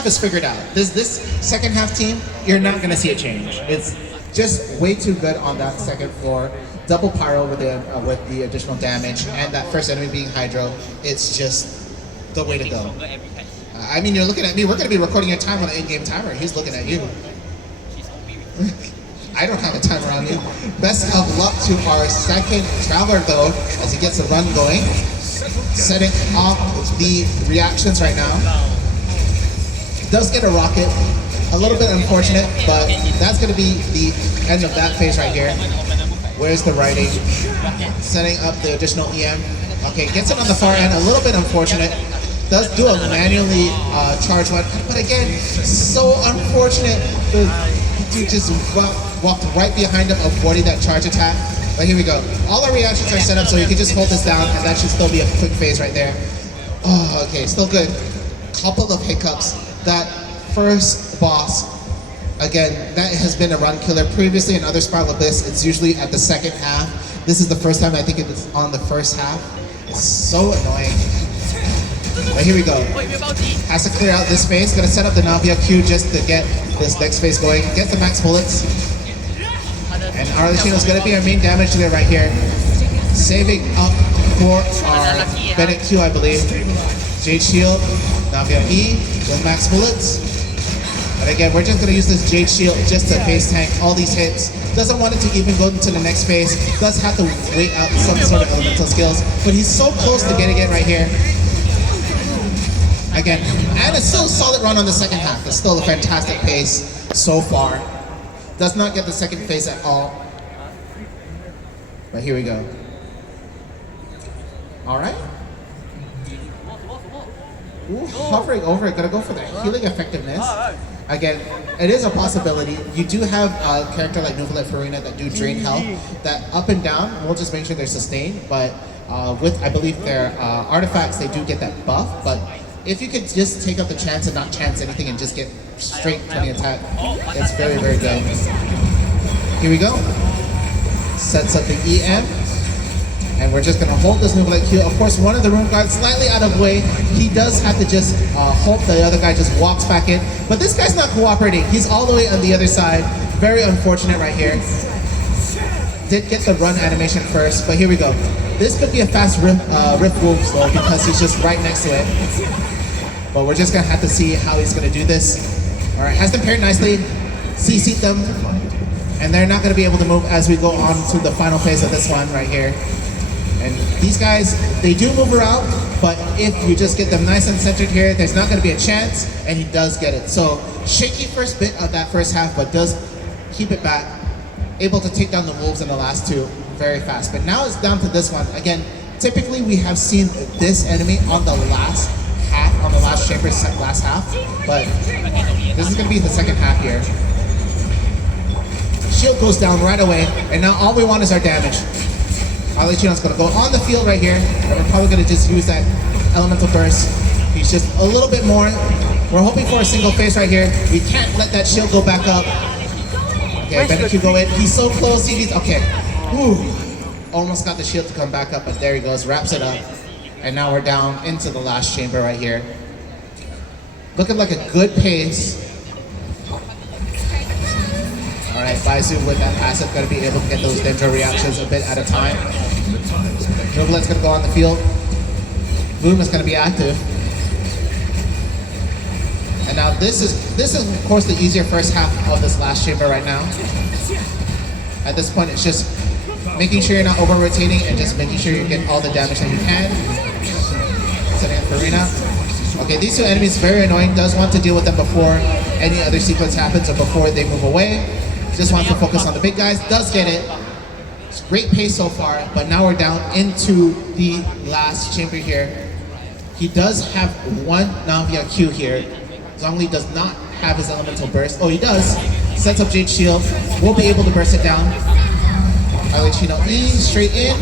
half is figured out. This second half team, you're not gonna see a change. It's just way too good on that second floor. Double pyro with the additional damage, and that first enemy being Hydro. It's just the way to go. I mean, you're looking at me. We're gonna be recording your time on the in-game timer. He's looking at you. I don't have a timer on you. Best of luck to our second Traveler though, as he gets a run going. Setting off the reactions right now. Does get a rocket. A little bit unfortunate, but that's going to be the end of that phase right here. Where's the writing? Setting up the additional EM. Okay, gets it on the far end. A little bit unfortunate. Does do a manually charge one, but again, so unfortunate. The dude just walked right behind him, avoiding that charge attack. But here we go. All our reactions are set up so you can just hold this down, and that should still be a quick phase right there. Oh, okay, still good. Couple of hiccups. That first boss, again, that has been a run killer. Previously in other Spiral Abyss, it's usually at the second half. This is the first time I think it's on the first half. It's so annoying. But here we go. Has to clear out this space. Gonna set up the Navia Q just to get this next phase going. Get the max bullets. And Arlecchino's gonna be our main damage dealer right here. Saving up for our Bennett Q, I believe. Jade Shield, Navia E with max bullets. But again, we're just going to use this Jade Shield just to face tank all these hits. Doesn't want it to even go into the next phase. Does have to wait out some sort of elemental skills. But he's so close to getting it right here. Again, and it's still a solid run on the second half. It's still a fantastic pace so far. Does not get the second phase at all. But here we go. All right. Ooh, hovering over it, gonna go for the healing effectiveness. Again, it is a possibility. You do have a character like grimex4502 that do drain health, that up and down, we'll just make sure they're sustained, but with, I believe, their artifacts, they do get that buff, but if you could just take up the chance and not chance anything and just get straight 20 attack, it's very, very good. Here we go. Sets up the EM. And we're just gonna hold this Nuclear Q. Of course, one of the rune guards slightly out of way. He does have to just hope the other guy just walks back in. But this guy's not cooperating. He's all the way on the other side. Very unfortunate right here. Did get the run animation first, but here we go. This could be a fast Rift Wolves though, because he's just right next to it. But we're just gonna have to see how he's gonna do this. All right, has them paired nicely. CC'd them. And they're not gonna be able to move as we go on to the final phase of this one right here. And these guys, they do move around, but if you just get them nice and centered here, there's not gonna be a chance, and he does get it. So, shaky first bit of that first half, but does keep it back. Able to take down the wolves in the last two very fast. But now it's down to this one. Again, typically we have seen this enemy on the last half, on the last chamber's last half, but this is gonna be the second half here. Shield goes down right away, and now all we want is our damage. Arlecchino's gonna go on the field right here, and we're probably gonna just use that elemental burst. He's just a little bit more. We're hoping for a single face right here. We can't let that shield go back up. Okay, Bennett Q go in. He's so close. He needs, okay. Whew. Almost got the shield to come back up, but there he goes, wraps it up. And now we're down into the last chamber right here. Looking like a good pace. All right, Baisu with that passive gonna be able to get those Dendro reactions a bit at a time. Dribblet's gonna go on the field. Boom is gonna be active. And now this is of course the easier first half of this last chamber right now. At this point, it's just making sure you're not over rotating and just making sure you get all the damage that you can. Setting up Farina. Okay, these two enemies very annoying. Does want to deal with them before any other sequence happens or before they move away. Just wants to focus on the big guys. Does get it. It's great pace so far, but now we're down into the last chamber here. He does have one Navia Q here. Zhongli does not have his elemental burst. Oh, he does. Sets up Jade Shield. We'll be able to burst it down. Arlecchino E straight in.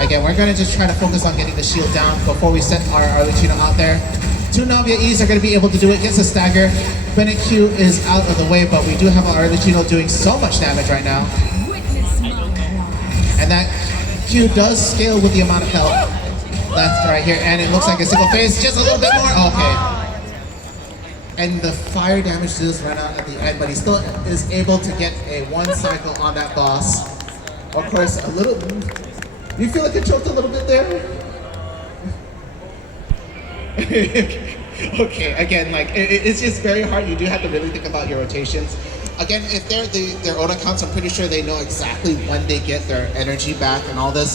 Again, we're gonna just try to focus on getting the shield down before we set our Arlecchino out there. Two Navia E's are gonna be able to do it. Gets a stagger. Bennett Q is out of the way, but we do have our Arlecchino doing so much damage right now. And that Q does scale with the amount of health left right here, and it looks like a single phase. Just a little bit more. Okay. And the fire damage does run out at the end, but he still is able to get a 1 cycle on that boss. Of course, a little... You feel like it choked a little bit there? Okay, again, like, it's just very hard. You do have to really think about your rotations. Again, if they're their own accounts, I'm pretty sure they know exactly when they get their energy back and all this.